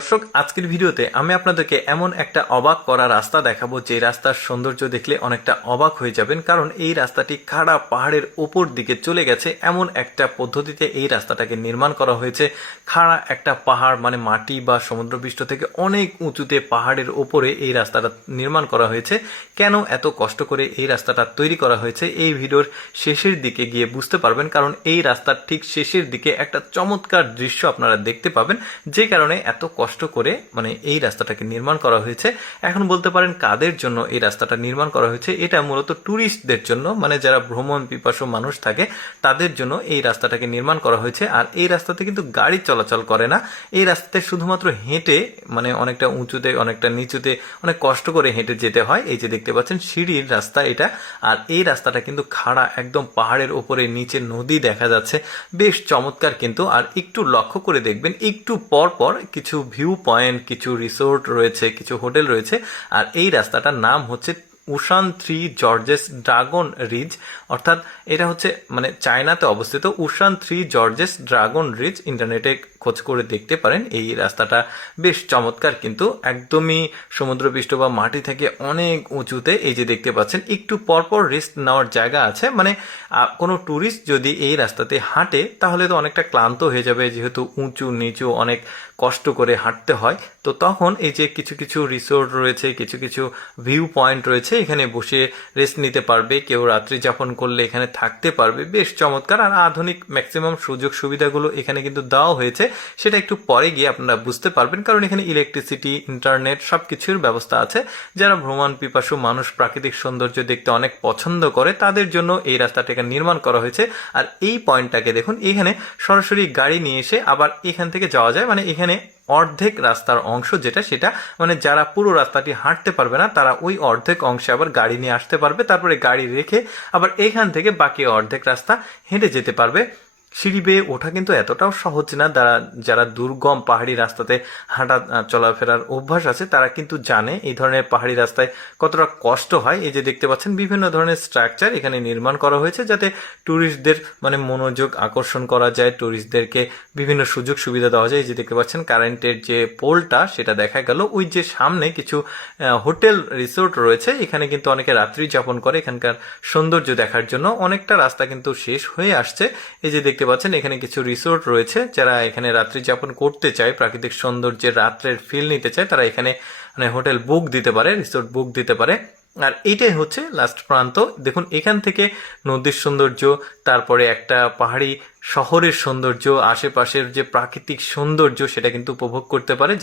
দর্শক, আজকের ভিডিওতে আমি আপনাদেরকে এমন একটা অবাক করা রাস্তা দেখাবো যে রাস্তার সৌন্দর্য দেখলে অনেকটা অবাক হয়ে যাবেন। কারণ এই রাস্তাটি খাড়া পাহাড়ের উপর দিকে চলে গেছে, এমন একটা পদ্ধতিতে এই রাস্তাটাকে নির্মাণ করা হয়েছে। খাড়া একটা পাহাড় মানে মাটি বা সমুদ্রপৃষ্ঠ থেকে অনেক উঁচুতে পাহাড়ের উপরে এই রাস্তাটা নির্মাণ করা হয়েছে। কেন এত কষ্ট করে এই রাস্তাটা তৈরি করা হয়েছে এই ভিডিওর শেষের দিকে গিয়ে বুঝতে পারবেন। কারণ এই রাস্তার ঠিক শেষের দিকে একটা চমৎকার দৃশ্য আপনারা দেখতে পাবেন, যে কারণে এত কষ্ট করে এই রাস্তাটাকে নির্মাণ করা হয়েছে। এখন বলতে পারেন কাদের জন্য এই রাস্তাটা নির্মাণ করা হয়েছে? এটা মূলত ট্যুরিস্টদের জন্য, মানে যারা ভ্রমণ পিপাসু মানুষ থাকে তাদের জন্য এই রাস্তাটাকে নির্মাণ করা হয়েছে। আর এই রাস্তাতে কিন্তু গাড়ি চলাচল করে না, এই রাস্তাতে শুধুমাত্র হেঁটে অনেকটা উঁচুতে অনেকটা নিচুতে অনেক কষ্ট করে হেঁটে যেতে হয়। এই যে দেখতে পাচ্ছেন সিঁড়ির রাস্তা এটা। আর এই রাস্তাটা কিন্তু খাড়া, একদম পাহাড়ের ওপরে নিচে নদী দেখা যাচ্ছে, বেশ চমৎকার কিন্তু। আর একটু লক্ষ্য করে দেখবেন, একটু পর পর কিছু ভিউ পয়েন্ট, কিছু রিসোর্ট রয়েছে, কিছু হোটেল রয়েছে। আর এই রাস্তাটার নাম হচ্ছে উশান 3 জর্জেস ড্রাগন রিজ, অর্থাৎ এটা হচ্ছে চায়নাতে অবস্থিত উশান 3 জর্জেস ড্রাগন রিজ। ইন্টারনেটে খোঁজ করে দেখতে পারেন। এই রাস্তাটা বেশ চমৎকার কিন্তু, একদমই সমুদ্রপৃষ্ঠ বা মাটি থেকে অনেক উঁচুতে। এই যে দেখতে পাচ্ছেন একটু পরপর রেস্ট নেওয়ার জায়গা আছে। কোনো ট্যুরিস্ট যদি এই রাস্তাতে হাঁটে তাহলে তো অনেকটা ক্লান্ত হয়ে যাবে, যেহেতু উঁচু নিচু অনেক কষ্ট করে হাঁটতে হয়। তো তখন এই যে কিছু কিছু রিসোর্ট রয়েছে, কিছু কিছু ভিউ পয়েন্ট রয়েছে, এখানে বসে রেস্ট নিতে পারবে, কেউ রাত্রি যাপন করলে এখানে থাকতে পারবে। বেশ চমৎকার। আর আধুনিক ম্যাক্সিমাম সুযোগ সুবিধাগুলো এখানে কিন্তু দেওয়া হয়েছে, সেটা একটু পরে গিয়ে আপনারা বুঝতে পারবেন। কারণ এখানে ইলেকট্রিসিটি, ইন্টারনেট সবকিছুর ব্যবস্থা আছে। যারা ভ্রমণ পিপাসু মানুষ, প্রাকৃতিক সৌন্দর্য দেখতে অনেক পছন্দ করে, তাদের জন্য এই রাস্তাটাকে নির্মাণ করা হয়েছে। আর এই পয়েন্টটাকে দেখুন, এখানে সরাসরি গাড়ি নিয়ে এসে আবার এখান থেকে যাওয়া যায়। এখানে অর্ধেক রাস্তার অংশ যেটা, সেটা যারা পুরো রাস্তাটি হাঁটতে পারবে না তারা ওই অর্ধেক অংশে আবার গাড়ি নিয়ে আসতে পারবে, তারপরে গাড়ি রেখে আবার এখান থেকে বাকি অর্ধেক রাস্তা হেঁটে যেতে পারবে। সিঁড়ি বেয়ে ওঠা কিন্তু এতটাও সহজ না। যারা দুর্গম পাহাড়ি রাস্তাতে হাঁটা চলাফেরার অভ্যাস আছে তারা কিন্তু জানে এই ধরনের পাহাড়ি রাস্তায় কতটা কষ্ট হয়। এই যে দেখতে পাচ্ছেন বিভিন্ন ধরনের স্ট্রাকচার এখানে নির্মাণ করা হয়েছে, যাতে ট্যুরিস্টদের মনোযোগ আকর্ষণ করা যায়, ট্যুরিস্টদেরকে বিভিন্ন সুযোগ সুবিধা দেওয়া যায়। এই যে দেখতে পাচ্ছেন কারেন্টের যে পোলটা, সেটা দেখা গেল। ওই যে সামনে কিছু হোটেল রিসোর্ট রয়েছে, এখানে কিন্তু অনেকে রাত্রি যাপন করে এখানকার সৌন্দর্য দেখার জন্য। অনেকটা রাস্তা কিন্তু শেষ হয়ে আসছে। এই যে দেখতে পাচ্ছেন এখানে কিছু রিসোর্ট রয়েছে, যারা এখানে রাত্রি যাপন করতে চায়, প্রাকৃতিক সৌন্দর্যের রাত্রের ফিল নিতে চায়, তারা এখানে হোটেল বুক দিতে পারে, রিসোর্ট বুক দিতে পারে। আর এইটাই হচ্ছে লাস্ট প্রান্ত। দেখুন এখান থেকে নদীর সৌন্দর্য, তারপরে একটা পাহাড়ি শহরের সৌন্দর্য, আশেপাশের যে প্রাকৃতিক সৌন্দর্য সেটা কিন্তু উপভোগ করতে পারে। যেটা